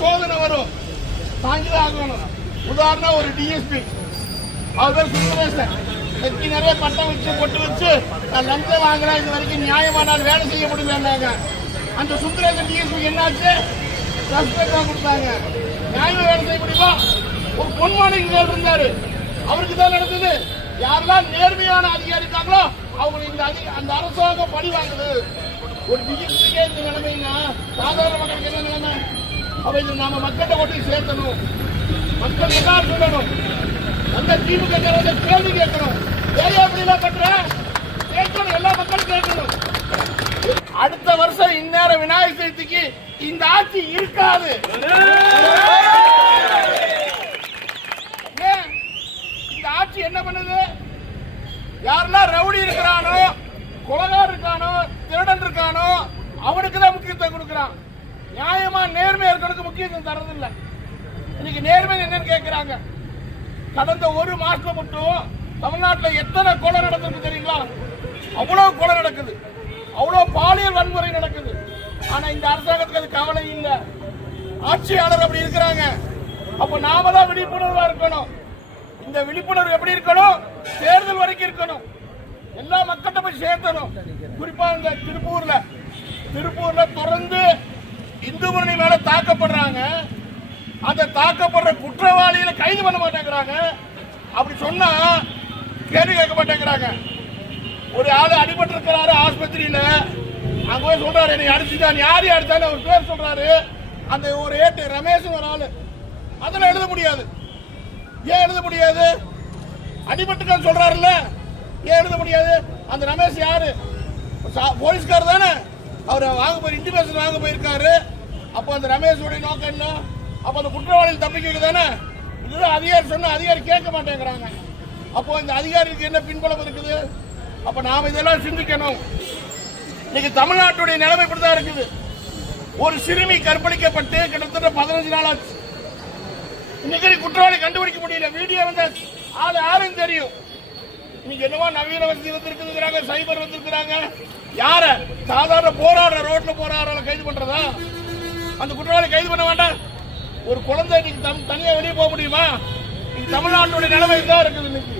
சோதனை வரும், தாங்கிதான் ஆகணும். உதாரணம் ஒரு டிஎஸ்பி, அவர் சுந்தரேசன் கட்சி நிறைய பட்டம் வச்சு பொட்டு வச்சு நான் லஞ்சம் வாங்குறேன், இது வரைக்கும் நியாயமானால் வேலை செய்ய முடியலன்னாங்க. அந்த சுந்தரேசன் டிஎஸ்பி என்னாச்சு, சஸ்பெண்ட் கொடுத்தாங்க. நியாயமா வேலை செய்ய முடியுமா? ஒரு பொன்மாணிக்கு இருந்தாரு, அவருக்கு தான் நடந்தது. யாரெல்லாம் நேர்மையான அதிகாரி இருக்காங்களோ அவங்க அந்த அரசாங்கம் பணி வாங்குது. ஒரு டிஎஸ்பிக்கே இந்த நிலைமைன்னா சாதாரண மக்களுக்கு என்ன நிலைமை? அவை நாம மக்கள்கிட்ட கொண்டு சேர்த்தணும், மக்கள் எல்லாரும் சொல்லணும். அந்த திமுக கேள்வி கேட்கணும், ஏன் அப்படிலாம் பண்ற கேட்கணும், எல்லா மக்களும் கேட்கணும். அடுத்த வருஷம் இந்நேரம் விநாயகர் சதுர்த்திக்கு இந்த ஆட்சி இருக்காது. இந்த ஆட்சி என்ன பண்ணுது? யாரெல்லாம் ரவுடி இருக்கிறானோ, கொலைகார் இருக்கானோ, திருடன் இருக்கானோ அவனுக்கு தான் முக்கியத்துவம் கொடுக்கிறான். நியாயமா நேர்மையா இருக்கனுக்கு முக்கியத்துவம் தரதில்லை. இன்னைக்கு நேர்மை என்னன்னு கேட்கிறாங்க. கடந்த ஒரு மாசம் மட்டும் தமிழ்நாட்டில் எத்தனை கொலை நடந்திருக்கு தெரியுங்களா? அவ்வளவு கொலை நடக்குது, அவ்வளவு பாலியல் வன்முறை நடக்குது. ஆனா இந்த அரசாங்கத்துக்கு அது கவலை இல்லை. ஆட்சியாளர் அப்படி இருக்கிறாங்க. அப்ப நாம தான் விழிப்புணர்வா இருக்கணும். இந்த விழிப்புணர்வு எப்படி இருக்கணும்? தேர்தல் வரைக்கும் இருக்கணும். எல்லா மக்கள்கிட்ட போய் சேர்த்தணும். குறிப்பா இந்த திருப்பூர்ல தொடர்ந்து இந்து முன்னணி மேல தாக்கப்படுறாங்க. அந்த தாக்கப்படுற குற்றவாளிகளை கைது பண்ண மாட்டேங்கிறாங்க. அப்படி சொன்னா கேள்வி கேட்க மாட்டேங்கிறாங்க. ஒரு ஆளு அடிபட்டு இருக்கிறாரு ஆஸ்பத்திரியில, அங்க போய் சொல்றாரு என்னை அடிச்சுதான், யாரையும் அடிச்சாலும் அவர் பேர் சொல்றாரு. அந்த ஒரு ஏட்டு ரமேஷ் ஒரு ஆளு, அதெல்லாம் எழுத முடியாது. ஏன் எழுத முடியாது? அடிபட்டுக்கான்னு சொல்றாருல்ல, ஏன் எழுத முடியாது? அந்த ரமேஷ் யாரு? போலீஸ்கார் தானே. அவர் வாங்க போய் இன்டிமேஷன் வாங்க போயிருக்காரு. அப்போ அந்த ரமேஷோட நோக்கம் என்ன? அப்ப அந்த குற்றவாளிகள் தப்பிக்க தானே. இதுதான் அதிகாரி சொன்ன, அதிகாரி கேட்க மாட்டேங்கிறாங்க. அப்போ இந்த அதிகாரிக்கு என்ன பின்புலம் இருக்குது? அப்ப நாம இதெல்லாம் சிந்திக்கணும். இன்னைக்கு தமிழ்நாட்டுடைய நிலைமை இப்படிதான் இருக்குது. ஒரு சிறுமி கற்பழிக்கப்பட்டு கிட்டத்தட்ட 15 நாள் ஆச்சு. இன்னைக்கு குற்றவாளி கண்டுபிடிக்க முடியல. வீடியோ வந்து ஆளு யாரும் தெரியும். இன்னைக்கு என்னவோ நவீன வசதி வந்திருக்குறாங்க, சைபர் வந்திருக்கிறாங்க. யார சாதாரண போராடுற ரோட்ல போராடுற கைது பண்றதா? அந்த குற்றவாளி கைது பண்ண வேண்டாம். ஒரு குழந்தை தனியா வெளியே போக முடியுமா? தமிழ்நாட்டுடைய நிலைமை தான் இருக்குது இன்னைக்கு.